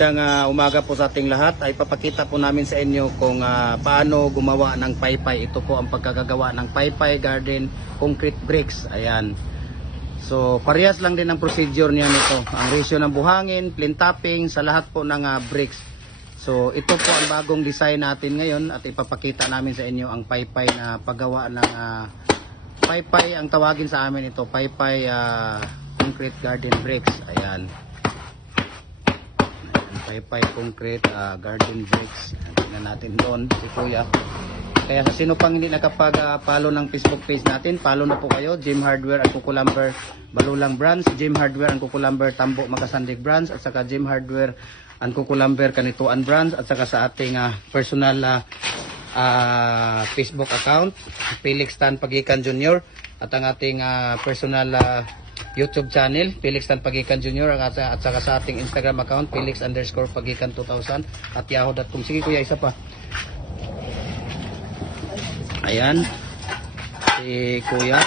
Magandang umaga po sa ating lahat. Ay papakita po namin sa inyo kung paano gumawa ng paypay. Ito po ang pagkakagawa ng paypay garden concrete bricks. Ayan. So parehas lang din ang procedure niya nito. Ang ratio ng buhangin, plain tapping sa lahat po ng bricks. So ito po ang bagong design natin ngayon at ipapakita namin sa inyo ang paypay na paggawa ng paypay. Ang tawagin sa amin ito paypay concrete garden bricks. Ayan. Paypay concrete garden bricks. Tingnan natin doon si Kuya. Kaya sa sino pang hindi nakapag-follow ng Facebook page natin, follow na po kayo. Jim Hardware at Kukulamber Balulang Branch, Jim Hardware and Kukulamber Tambo Makasandig Branch, at saka Jim Hardware and Kukulamber Kanituan Branch, at saka sa ating personal Facebook account, Felix Tan Pagikan Jr. at ang ating personal YouTube channel, Felix Tan Pagikan Jr. at saka sa ating Instagram account, Felix_Pagikan 2000 at yahoo.com. Sige Kuya, isa pa. Ayan, si Kuya.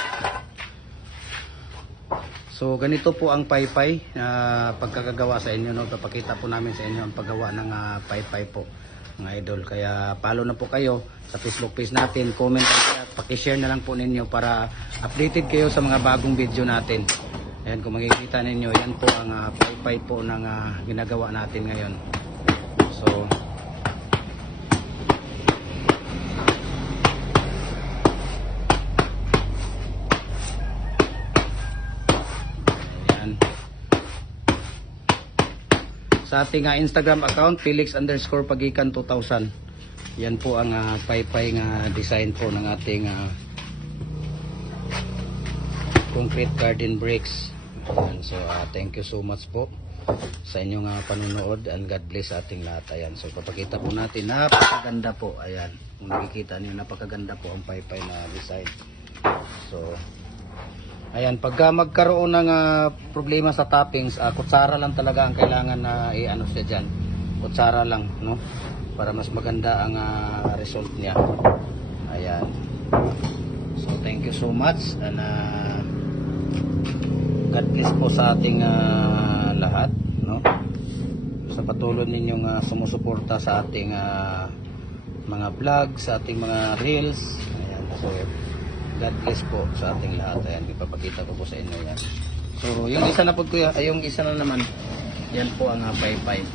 So ganito po ang paypay pagkakagawa sa inyo, no? Papakita po namin sa inyo ang paggawa ng paypay po, mga idol. Kaya follow na po kayo sa Facebook page natin, comment at paki-share na lang po ninyo para updated kayo sa mga bagong video natin. Ayan, kung makikita ninyo, yan po ang paypay po ng ginagawa natin ngayon. So sa ating Instagram account, Felix_Pagikan 2000. Yan po ang paypay nga design po ng ating concrete garden bricks. Ayan, so thank you so much po sa inyong panunood and God bless sa ating lahat. Ayan, so papakita po natin, napakaganda po. Ayan, kung nakikita niyo, napakaganda po ang paypay na design. So ayan, pagka magkaroon ng problema sa toppings, kutsara lang talaga ang kailangan na i-ano siya dyan. Kutsara lang, no? Para mas maganda ang result niya. Ayan. So, thank you so much. And God bless po sa ating lahat, no? Sa patuloy ninyong sumusuporta sa ating mga vlog, sa ating mga reels. Ayan, so God bless po sa ating lahat. Ayan, ipapakita ko po sa inyo yan. So, yung isa na po Kuya, ay yung isa na naman, yan po ang paypay.